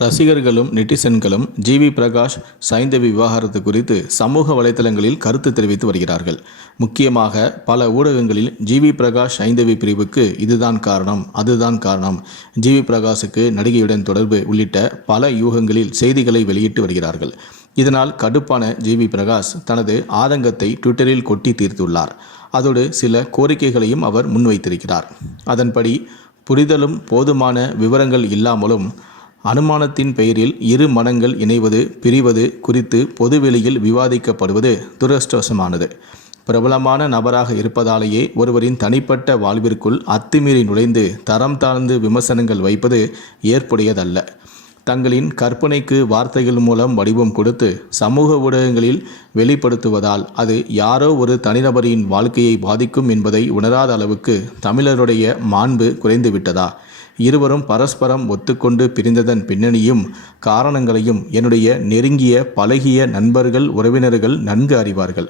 ரசிகர்களும் நெட்டிசன்களும் ஜிவி பிரகாஷ் சைந்தவி விவகாரத்து குறித்து சமூக வலைதளங்களில் கருத்து தெரிவித்து வருகிறார்கள். முக்கியமாக பல ஊடகங்களில் ஜிவி பிரகாஷ் சைந்தவி பிரிவுக்கு இதுதான் காரணம் அதுதான் காரணம். ஜிவி பிரகாஷுக்கு நடிகையுடன் தொடர்பு உள்ளிட்ட பல யூகங்களில் செய்திகளை வெளியிட்டு வருகிறார்கள். இதனால் கடுப்பான ஜிவி பிரகாஷ் தனது ஆதங்கத்தை ட்விட்டரில் கொட்டி தீர்த்துள்ளார். அதோடு சில கோரிக்கைகளையும் அவர் முன்வைத்திருக்கிறார். அதன்படி புரிதலும் போதுமான விவரங்கள் இல்லாமலும் அனுமானத்தின் பெயரில் இரு மனங்கள் இணைவது பிரிவது குறித்து பொதுவெளியில் விவாதிக்கப்படுவது துரஷ்டவசமானது பிரபலமான நபராக இருப்பதாலேயே ஒருவரின் தனிப்பட்ட வாழ்விற்குள் அத்துமீறி நுழைந்து தரம் தாழ்ந்து விமர்சனங்கள் வைப்பது ஏற்புடையதல்ல. தங்களின் கற்பனைக்கு வார்த்தைகள் மூலம் வடிவம் கொடுத்து சமூக ஊடகங்களில் வெளிப்படுத்துவதால் அது யாரோ ஒரு தனிநபரின் வாழ்க்கையை பாதிக்கும் என்பதை உணராத அளவுக்கு தமிழருடைய மாண்பு குறைந்துவிட்டதா? இருவரும் பரஸ்பரம் ஒத்துக்கொண்டு பிரிந்ததன் பின்னணியும் காரணங்களையும் என்னுடைய நெருங்கிய பழகிய நண்பர்கள் உறவினர்கள் நன்கு அறிவார்கள்.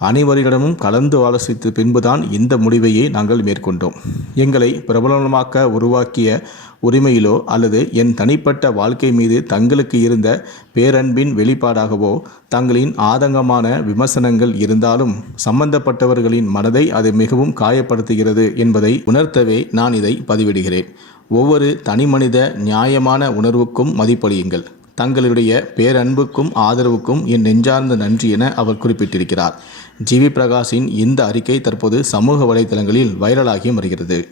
அனைவரிடமும் கலந்து ஆலோசித்த பின்புதான் இந்த முடிவையே நாங்கள் மேற்கொண்டோம். எங்களை பிரபலமாக்க உருவாக்கிய உரிமையிலோ அல்லது என் தனிப்பட்ட வாழ்க்கை மீது தங்களுக்கு இருந்த பேரன்பின் வெளிப்பாடாகவோ தங்களின் ஆதங்கமான விமர்சனங்கள் இருந்தாலும் சம்பந்தப்பட்டவர்களின் மனதை அது மிகவும் காயப்படுத்துகிறது என்பதை உணர்த்தவே நான் இதை பதிவிடுகிறேன். ஒவ்வொரு தனிமனித நியாயமான உணர்வுக்கும் மதிப்பளியுங்கள். தங்களுடைய பேரன்புக்கும் ஆதரவுக்கும் என் நெஞ்சார்ந்த நன்றி என அவர் குறிப்பிட்டிருக்கிறார். ஜிவி பிரகாஷின் இந்த அறிக்கை தற்போது சமூக வலைதளங்களில் வைரலாகி வருகிறது